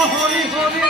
好滴好滴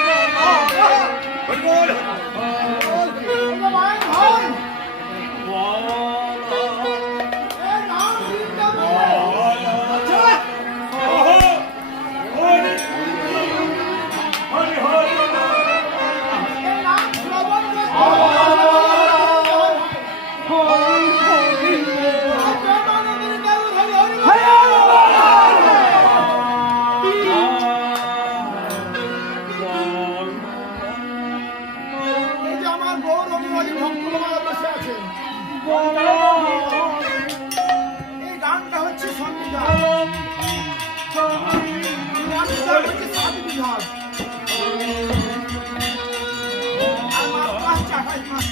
এই যে আমার গৌর অনুরাগী ভক্তরা বসে আছেন এই গানটা হচ্ছে সংবিধান হচ্ছে সাত বিভাগ আর মাত্রা হচ্ছে আঠাশ